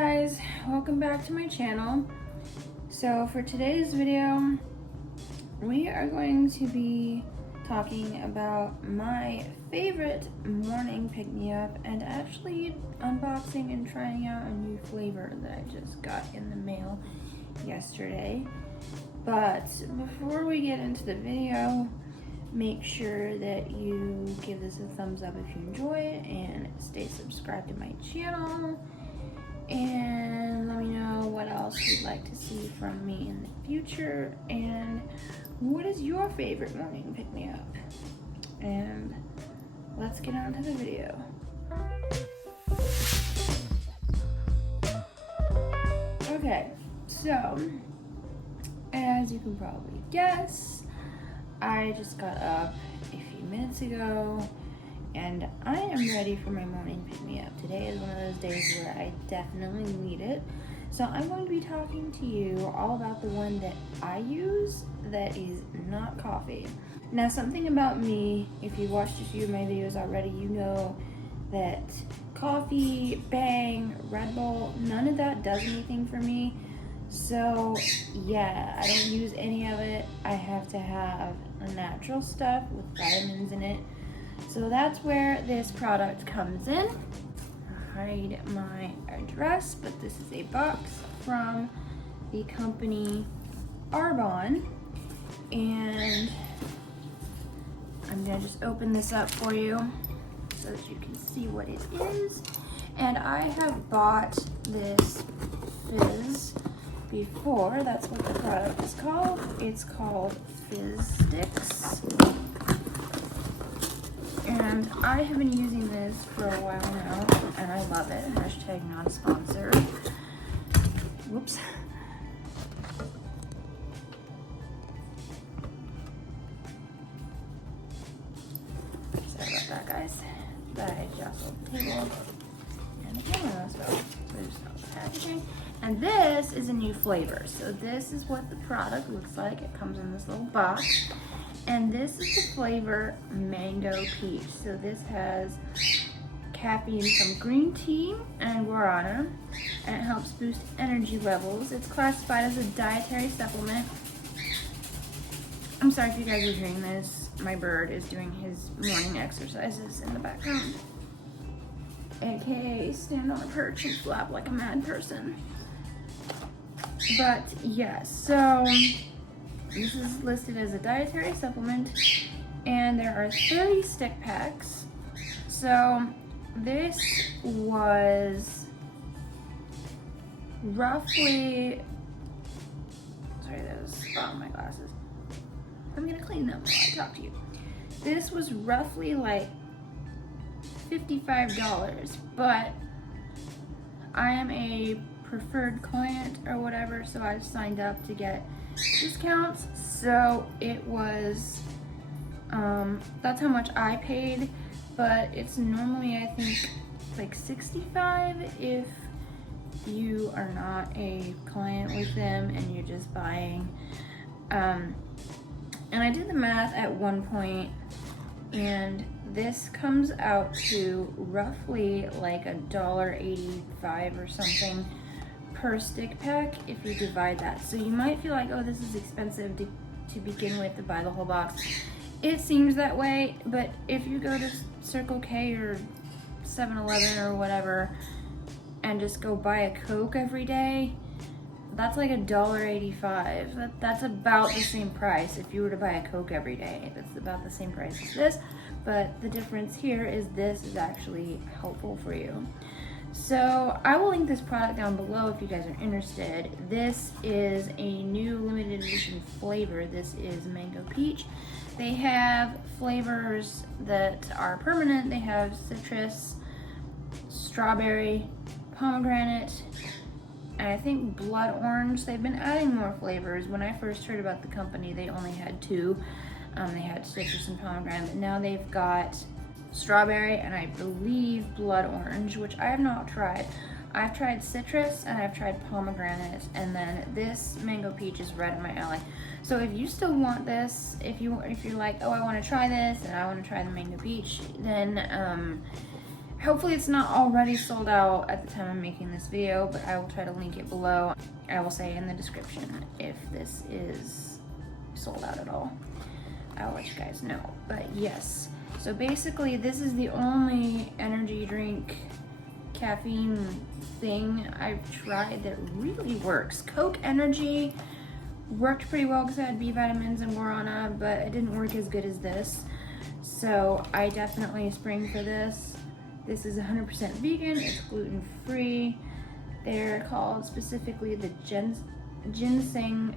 guys, welcome back to my channel. So for today's video, we are going to be talking about my favorite morning pick-me-up and actually unboxing and trying out a new flavor that I just got in the mail yesterday. But before we get into the video, make sure that you give this a thumbs up if you enjoy it and stay subscribed to my channel. And let me know what else you'd like to see from me in the future and what is your favorite morning pick-me-up. And let's get on to the video. Okay, so as you can probably guess, I just got up a few minutes ago and I am ready for my morning pick-me-up. Today is one of those days where I definitely need it. So I'm going to be talking to you all about the one that I use that is not coffee. Now, something about me, if you watched a few of my videos already, you know that coffee, Bang, Red Bull, none of that does anything for me. So yeah, I don't use any of it. I have to have natural stuff with vitamins in it. So that's where this product comes in. I'll hide my address, but this is a box from the company Arbonne. And I'm gonna just open this up for you so that you can see what it is. And I have bought this Fizz before. That's what the product is called. It's called Fizz Sticks. And I have been using this for a while now, and I love it. Hashtag not sponsored. Whoops. Sorry about that, guys. But I jostled the table and the camera, so there's no packaging. And this is a new flavor. So this is what the product looks like. It comes in this little box. And this is the flavor Mango Peach. So this has caffeine from green tea and guarana, and it helps boost energy levels. It's classified as a dietary supplement. I'm sorry if you guys are hearing this. My bird is doing his morning exercises in the background. AKA stand on a perch and flap like a mad person. But yeah, so this is listed as a dietary supplement, and there are 30 stick packs. So this was roughly, sorry, that was a spot on my glasses. I'm gonna clean them while I talk to you. This was roughly like $55, but I am a preferred client or whatever, so I signed up to get discounts. So it was that's how much I paid, but it's normally I think like $65 if you are not a client with them and you're just buying. And I did the math at one point, and this comes out to roughly like $1.85 or something per stick pack if you divide that. So you might feel like, oh, this is expensive to begin with, to buy the whole box. It seems that way, but if you go to Circle K or 7-Eleven or whatever and just go buy a Coke every day, that's like $1.85. That's about the same price if you were to buy a Coke every day. That's about the same price as this, but the difference here is this is actually helpful for you. So I will link this product down below if you guys are interested. This is a new limited edition flavor. This is Mango Peach. They have flavors that are permanent. They have citrus, strawberry, pomegranate, and I think blood orange. They've been adding more flavors. When I first heard about the company, they only had two. They had citrus and pomegranate, but now they've got strawberry and I believe blood orange, which I have not tried. I've tried citrus and I've tried pomegranate, and then this Mango Peach is right in my alley. So if you still want this, if you're like, oh, I want to try this and I want to try the Mango Peach, then Hopefully it's not already sold out at the time I'm making this video, but I will try to link it below. I will say in the description if this is sold out at all. I'll let you guys know. But yes, so basically this is the only energy drink caffeine thing I've tried that really works. Coke Energy worked pretty well because I had B vitamins and guarana, but it didn't work as good as this. So I definitely spring for this. This is 100% vegan, it's gluten-free. They're called specifically the Ginseng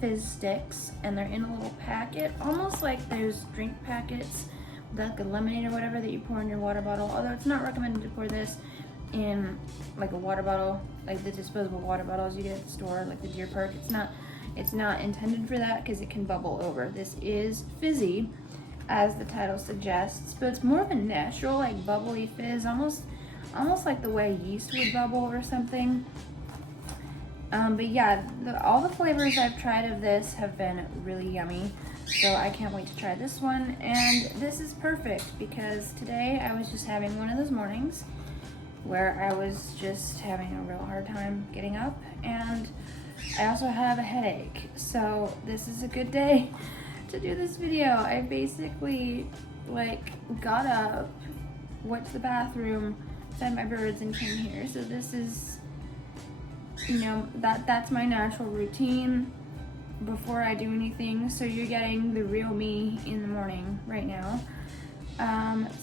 Fizz sticks, and they're in a little packet, almost like those drink packets, like a lemonade or whatever that you pour in your water bottle. Although it's not recommended to pour this in like a water bottle, like the disposable water bottles you get at the store, like the Deer Park. It's not intended for that because it can bubble over. This is fizzy, as the title suggests, but it's more of a natural, like bubbly fizz, almost like the way yeast would bubble or something. But yeah, all the flavors I've tried of this have been really yummy, so I can't wait to try this one. And this is perfect because today I was just having one of those mornings where I was just having a real hard time getting up, and I also have a headache, so this is a good day to do this video. I basically like got up, went to the bathroom, fed my birds, and came here. So this is, you know, that's my natural routine before I do anything. So you're getting the real me in the morning right now.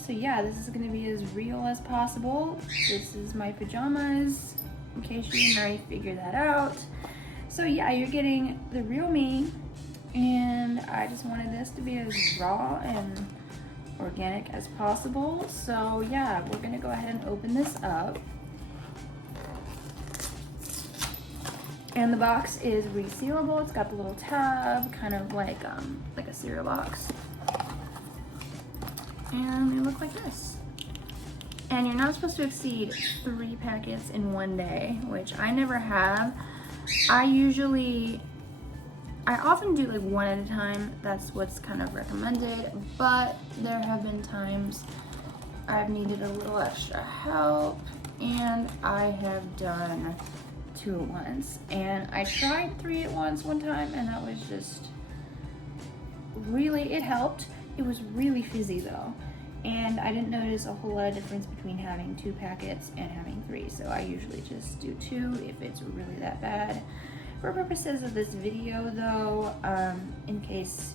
So yeah, this is gonna be as real as possible. This is my pajamas, in case you didn't already figure that out. So yeah, you're getting the real me. And I just wanted this to be as raw and organic as possible. So yeah, we're gonna go ahead and open this up. And the box is resealable. It's got the little tab, kind of like a cereal box. And they look like this. And you're not supposed to exceed 3 packets in one day, which I never have. I often do like one at a time. That's what's kind of recommended, but there have been times I've needed a little extra help, and I have done 2 at once. And I tried 3 at once one time, and that was just really, it helped. It was really fizzy though, and I didn't notice a whole lot of difference between having 2 packets and having 3, so I usually just do 2 if it's really that bad. For purposes of this video though, in case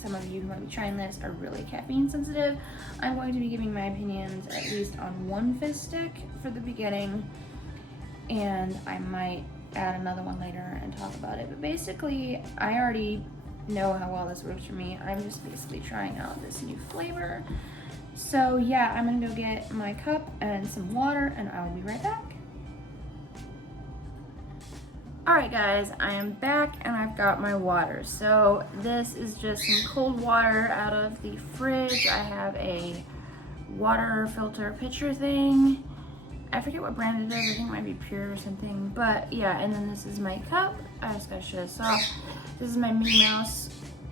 some of you who might be trying this are really caffeine sensitive, I'm going to be giving my opinions at least on 1 fizz stick for the beginning, and I might add another one later and talk about it. But basically, I already know how well this works for me. I'm just basically trying out this new flavor. So yeah, I'm gonna go get my cup and some water, and I will be right back. Alright guys, I am back and I've got my water. So this is just some cold water out of the fridge. I have a water filter pitcher thing. I forget what brand it is, I think it might be Pure or something. But yeah, and then this is my cup. I just gotta show this off. This is my Minnie Mouse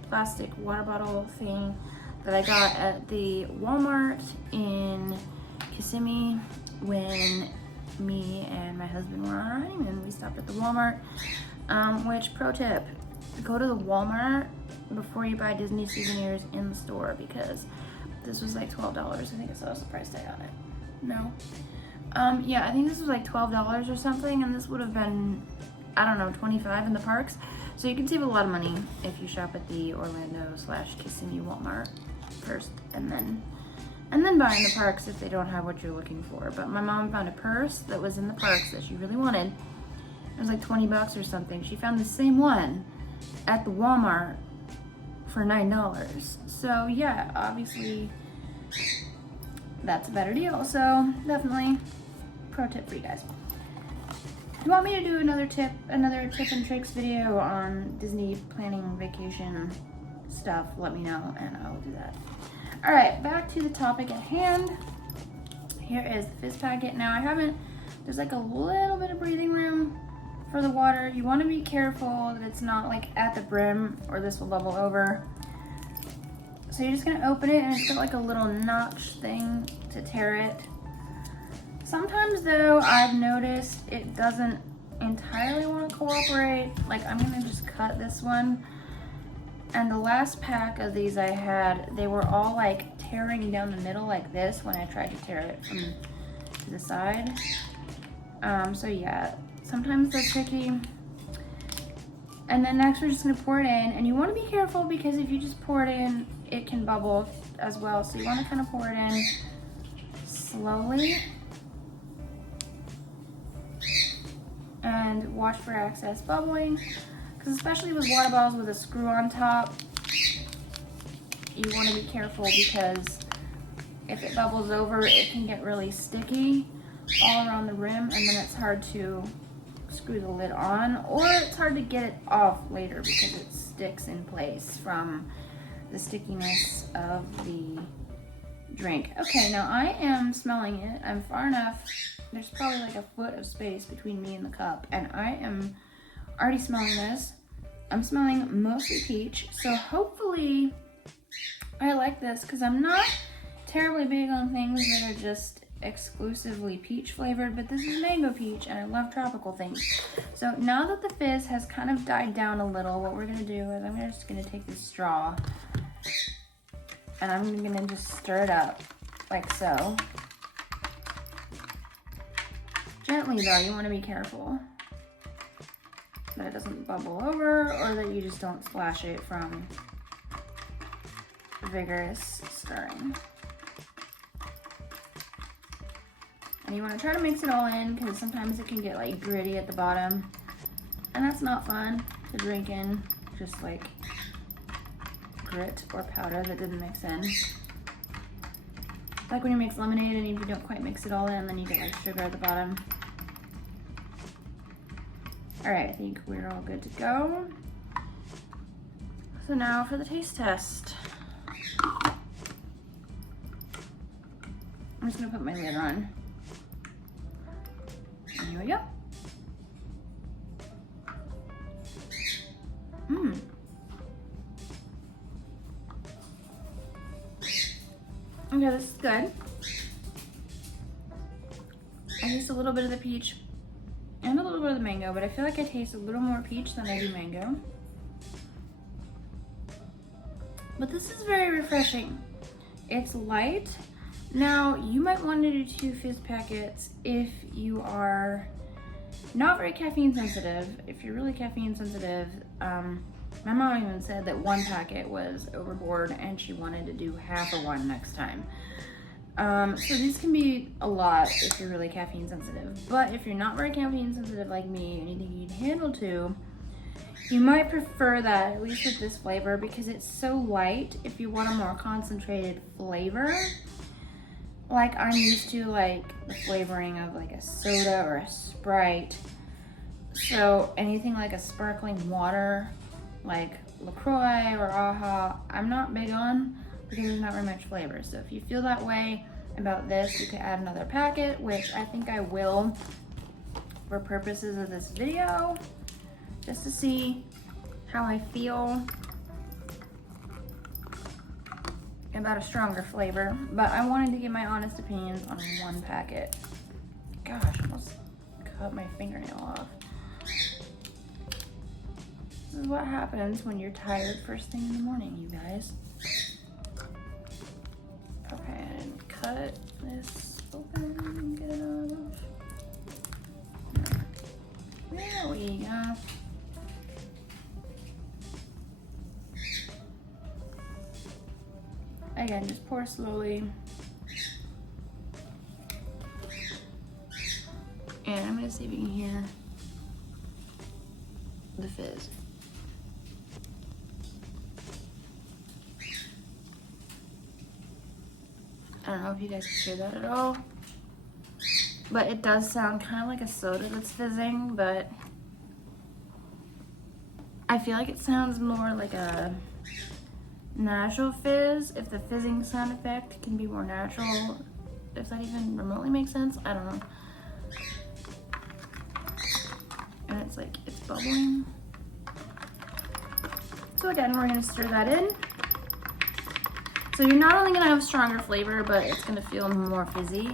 plastic water bottle thing that I got at the Walmart in Kissimmee when me and my husband were on our honeymoon. We stopped at the Walmart, which pro tip, go to the Walmart before you buy Disney souvenirs in the store, because this was like $12. I think I saw the price tag on it. No. Yeah, I think this was like $12 or something, and this would have been, I don't know, $25 in the parks. So you can save a lot of money if you shop at the Orlando/Kissimmee Walmart first, and then buy in the parks if they don't have what you're looking for. But my mom found a purse that was in the parks that she really wanted. It was like 20 bucks or something. She found the same one at the Walmart for $9. So yeah, obviously that's a better deal. So definitely pro tip for you guys. If you want me to do another tip and tricks video on Disney planning vacation stuff, let me know and I will do that. All right, back to the topic at hand. Here is the fizz packet. Now there's like a little bit of breathing room for the water. You want to be careful that it's not like at the brim or this will bubble over. So you're just gonna open it, and it's got like a little notch thing to tear it. Sometimes though, I've noticed it doesn't entirely want to cooperate. Like, I'm gonna just cut this one. And the last pack of these I had, they were all like tearing down the middle like this when I tried to tear it from the side. So yeah, sometimes they're tricky. And then next we're just gonna pour it in, and you wanna be careful because if you just pour it in, it can bubble as well. So you wanna kind of pour it in slowly and watch for excess bubbling. Because especially with water bottles with a screw on top, you want to be careful because if it bubbles over, it can get really sticky all around the rim, and then it's hard to screw the lid on, or it's hard to get it off later because it sticks in place from the stickiness of the drink. Okay, now I am smelling it. I'm far enough. There's probably like a foot of space between me and the cup, and I am already smelling this. I'm smelling mostly peach, so hopefully I like this because I'm not terribly big on things that are just exclusively peach flavored, but this is mango peach and I love tropical things. So now that the fizz has kind of died down a little, what we're gonna do is I'm just gonna take this straw and I'm gonna just stir it up like so. Gently though, you wanna be careful that it doesn't bubble over or that you just don't splash it from vigorous stirring. And you want to try to mix it all in because sometimes it can get like gritty at the bottom, and that's not fun to drink in, just like grit or powder that didn't mix in. Like when you mix lemonade and if you don't quite mix it all in, then you get like sugar at the bottom. All right, I think we're all good to go. So now for the taste test. I'm just gonna put my lid on. And here we go. Okay, this is good. I taste a little bit of the peach and a little bit of the mango, but I feel like I taste a little more peach than I do mango. But this is very refreshing. It's light. Now, you might want to do 2 fizz packets if you are not very caffeine sensitive. If you're really caffeine sensitive, my mom even said that 1 packet was overboard and she wanted to do half of one next time. So these can be a lot if you're really caffeine sensitive, but if you're not very caffeine sensitive like me and you think you can handle 2, you might prefer that, at least with this flavor, because it's so light. If you want a more concentrated flavor, like I'm used to, like the flavoring of like a soda or a Sprite, so anything like a sparkling water, like LaCroix or AHA, I'm not big on because there's not very much flavor. So if you feel that way about this, you could add another packet, which I think I will for purposes of this video, just to see how I feel about a stronger flavor. But I wanted to give my honest opinions on 1 packet. Gosh, I almost cut my fingernail off. This is what happens when you're tired first thing in the morning, you guys. Okay, and cut this open and get it off. There we go. Again, just pour slowly. And I'm gonna see if you can hear the fizz. I don't know if you guys can hear that at all, but it does sound kind of like a soda that's fizzing, but I feel like it sounds more like a natural fizz, if the fizzing sound effect can be more natural, if that even remotely makes sense, I don't know. And it's like, it's bubbling. So again, we're gonna stir that in. So you're not only gonna have stronger flavor, but it's gonna feel more fizzy.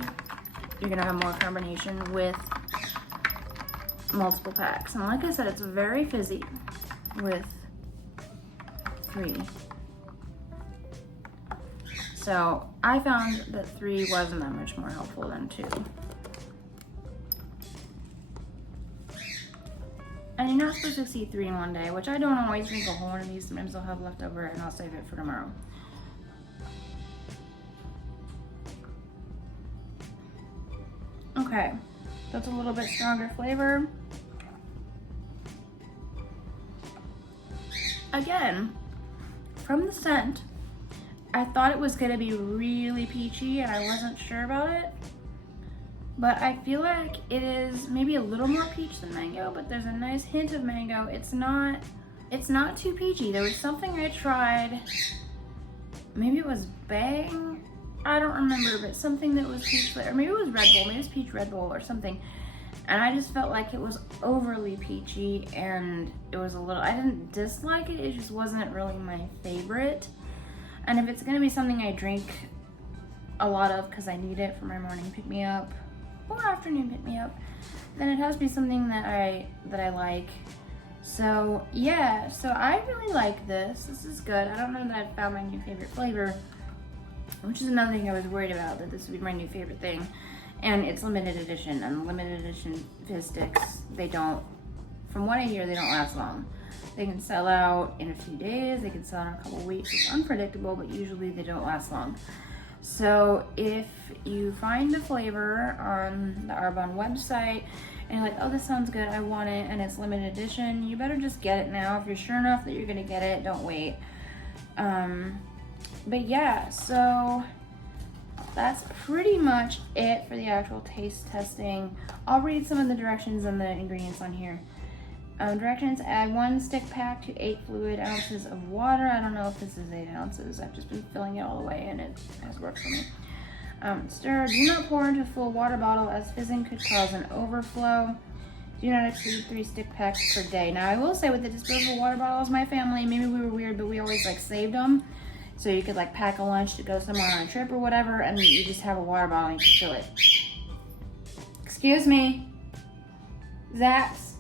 you're gonna have more carbonation with multiple packs. And like I said, it's very fizzy with 3. So I found that 3 wasn't that much more helpful than 2. And you're not supposed to exceed 3 in one day, which I don't always drink a whole one of these. Sometimes I'll have leftover and I'll save it for tomorrow. Okay, that's a little bit stronger flavor. Again, from the scent, I thought it was gonna be really peachy and I wasn't sure about it. But I feel like it is maybe a little more peach than mango, but there's a nice hint of mango. It's not too peachy. There was something I tried, maybe it was Bang, I don't remember, but something that was peach, or maybe it was Red Bull, maybe it was peach Red Bull or something. And I just felt like it was overly peachy and it was a little, I didn't dislike it, it just wasn't really my favorite. And if it's gonna be something I drink a lot of because I need it for my morning pick-me-up or afternoon pick-me-up, then it has to be something that I like. So yeah, so I really like this. This is good. I don't know that I've found my new favorite flavor, which is another thing I was worried about, that this would be my new favorite thing. And it's limited edition, and limited edition Fizz sticks, they don't, from what I hear, they don't last long. They can sell out in a few days, they can sell out in a couple weeks. It's unpredictable, but usually they don't last long. So if you find the flavor on the Arbonne website and you're like, oh, this sounds good, I want it, and it's limited edition, you better just get it now. If you're sure enough that you're gonna get it, don't wait. But yeah, so that's pretty much it for the actual taste testing. I'll read some of the directions and the ingredients on here. Directions: add 1 stick pack to 8 fluid ounces of water. I don't know if this is 8 ounces. I've just been filling it all the way and it has worked for me. Stir. Do not pour into a full water bottle, as fizzing could cause an overflow. Do not exceed 3 stick packs per day. Now I will say, with the disposable water bottles, my family, maybe we were weird, but we always like saved them. So you could like pack a lunch to go somewhere on a trip or whatever, and you just have a water bottle and you can fill it. Excuse me. Zaps.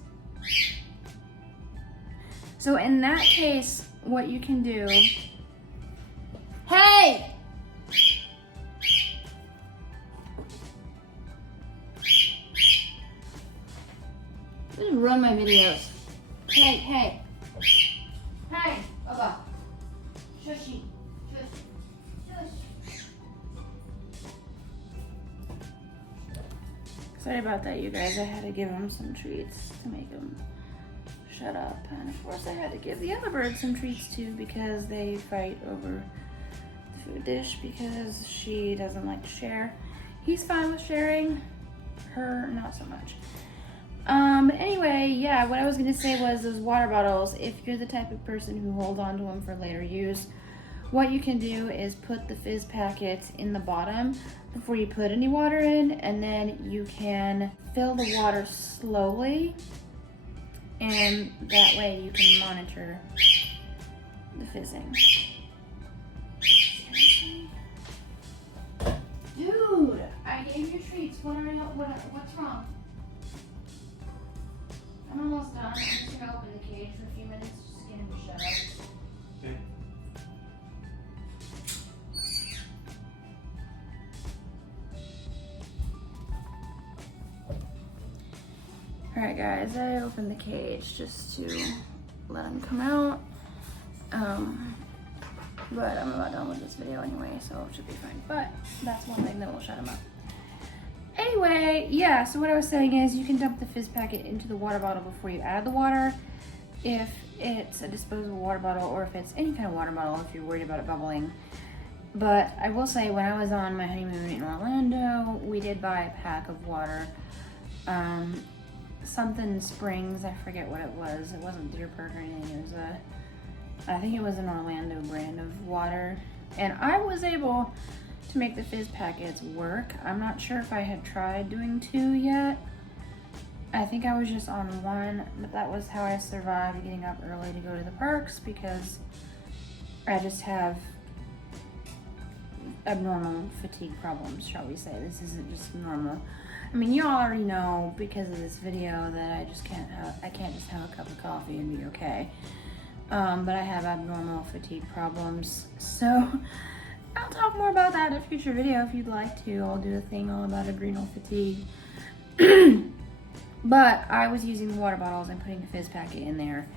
So in that case, what you can do... Hey! Just run my videos. Hey, hey. Hey, Bubba. Shushy. Sorry about that, you guys. I had to give them some treats to make them shut up. And of course I had to give the other bird some treats too, because they fight over the food dish because she doesn't like to share. He's fine with sharing, her not so much. Anyway, yeah, what I was gonna say was those water bottles, if you're the type of person who holds on to them for later use, what you can do is put the fizz packets in the bottom before you put any water in, and then you can fill the water slowly, and that way you can monitor the fizzing. Dude, I gave you treats. What's wrong? I'm almost done. I'm just gonna open the cage for a few minutes, just get him to shut up. Okay. Alright guys, I opened the cage just to let him come out. But I'm about done with this video anyway, so it should be fine. But that's one thing that will shut him up. Anyway, yeah, so what I was saying is you can dump the fizz packet into the water bottle before you add the water, if it's a disposable water bottle, or if it's any kind of water bottle, if you're worried about it bubbling. But I will say, when I was on my honeymoon in Orlando, we did buy a pack of water. Something Springs, I forget what it was. It wasn't Deer Park or anything. It was I think it was an Orlando brand of water. And I was able to make the fizz packets work. I'm not sure if I had tried doing 2 yet. I think I was just on 1, but that was how I survived getting up early to go to the parks, because I just have abnormal fatigue problems, shall we say. This isn't just normal. I mean, you all already know because of this video that I can't just have a cup of coffee and be okay. But I have abnormal fatigue problems. So I'll talk more about that in a future video if you'd like to. I'll do a thing all about adrenal fatigue. But I was using the water bottles and putting a Fizz packet in there.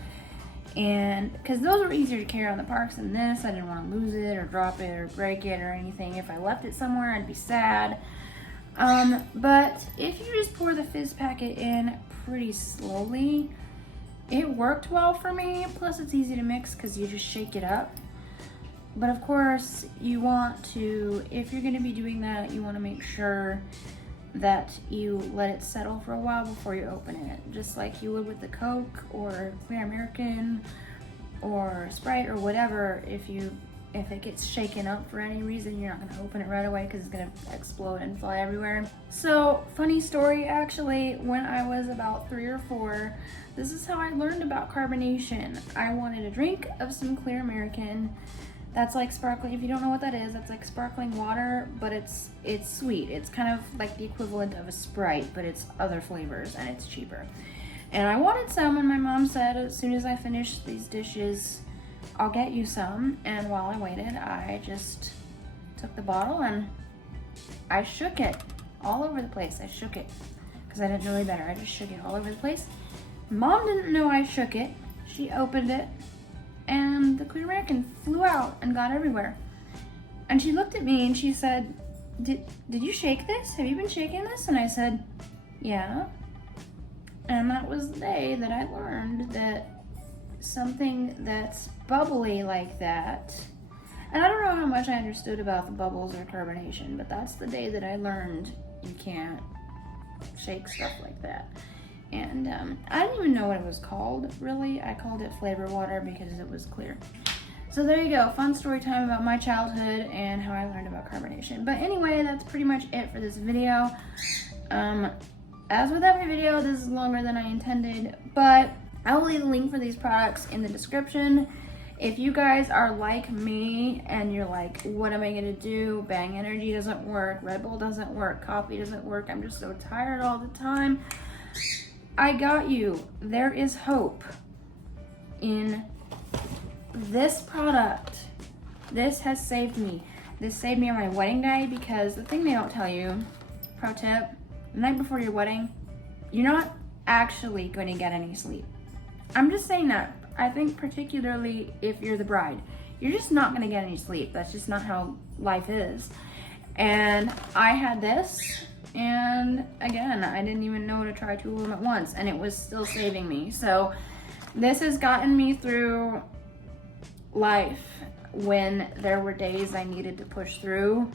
And because those were easier to carry on the parks than this, I didn't want to lose it or drop it or break it or anything. If I left it somewhere, I'd be sad. But if you just pour the Fizz packet in pretty slowly, it worked well for me. Plus it's easy to mix because you just shake it up. But of course you want to, if you're going to be doing that, you want to make sure that you let it settle for a while before you open it, just like you would with the Coke or Clear American or Sprite or whatever. If it gets shaken up for any reason, you're not going to open it right away because it's going to explode and fly everywhere. So funny story, actually, when I was about 3 or 4, this is how I learned about carbonation. I wanted a drink of some Clear American. That's like sparkling. If you don't know what that is, that's like sparkling water, but it's sweet. It's kind of like the equivalent of a Sprite, but it's other flavors and it's cheaper. And I wanted some, and my mom said, as soon as I finish these dishes, I'll get you some. And while I waited, I just took the bottle and I shook it all over the place. I shook it because I didn't know any better. I just shook it all over the place. Mom didn't know I shook it. She opened it, and the Clear American flew out and got everywhere. And she looked at me and she said, did you shake this? Have you been shaking this? And I said, yeah. And that was the day that I learned that something that's bubbly like that, and I don't know how much I understood about the bubbles or carbonation, but that's the day that I learned you can't shake stuff like that. And I didn't even know what it was called, really. I called it flavor water because it was clear. So there you go, fun story time about my childhood and how I learned about carbonation. But anyway, that's pretty much it for this video. As with every video, this is longer than I intended, but I will leave a link for these products in the description. If you guys are like me and you're like, what am I gonna do? Bang Energy doesn't work, Red Bull doesn't work, coffee doesn't work, I'm just so tired all the time. I got you. There is hope in this product. This has saved me. This saved me on my wedding day because the thing they don't tell you, pro tip, the night before your wedding, you're not actually going to get any sleep. I'm just saying that. I think particularly if you're the bride, you're just not going to get any sleep. That's just not how life is. And I had this, and again, I didn't even know to try 2 of them at once, and it was still saving me. So this has gotten me through life when there were days I needed to push through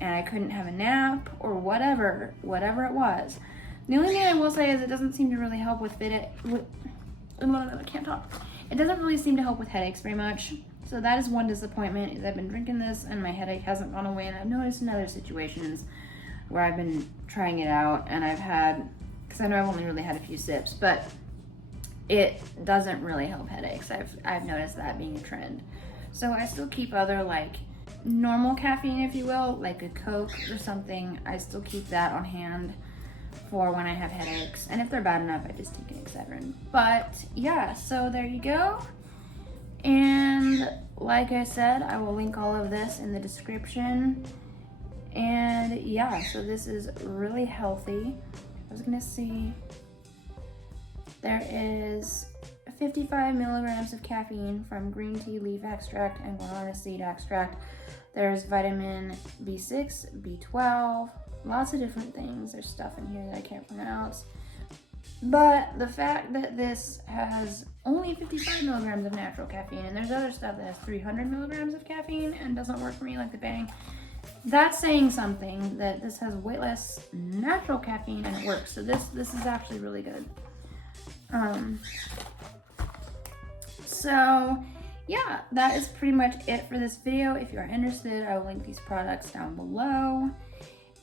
and I couldn't have a nap or whatever it was. The only thing I will say is it doesn't seem to really help with I can't talk. It doesn't really seem to help with headaches very much. So that is one disappointment, is I've been drinking this and my headache hasn't gone away, and I've noticed in other situations where I've been trying it out and I've had, because I know I've only really had a few sips, but it doesn't really help headaches. I've noticed that being a trend. So I still keep other like normal caffeine, if you will, like a Coke or something. I still keep that on hand for when I have headaches, and if they're bad enough, I just take an Excedrin. But yeah, so there you go. And like I said, I will link all of this in the description. And yeah, so this is really healthy. I was gonna see, there is 55 milligrams of caffeine from green tea leaf extract and guarana seed extract. There's vitamin B6, B12, lots of different things. There's stuff in here that I can't pronounce. But the fact that this has only 55 milligrams of natural caffeine, and there's other stuff that has 300 milligrams of caffeine and doesn't work for me, like the Bang, that's saying something, that this has way less natural caffeine and it works. So this is actually really good. So yeah, that is pretty much it for this video. If you are interested, I will link these products down below.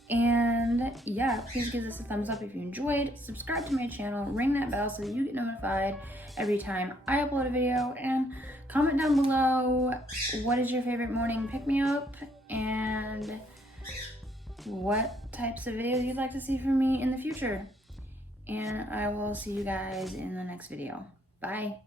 And yeah, please give this a thumbs up if you enjoyed. Subscribe to my channel, ring that bell so that you get notified every time I upload a video, and comment down below what is your favorite morning pick-me-up. and what types of videos you'd like to see from me in the future. And I will see you guys in the next video. Bye.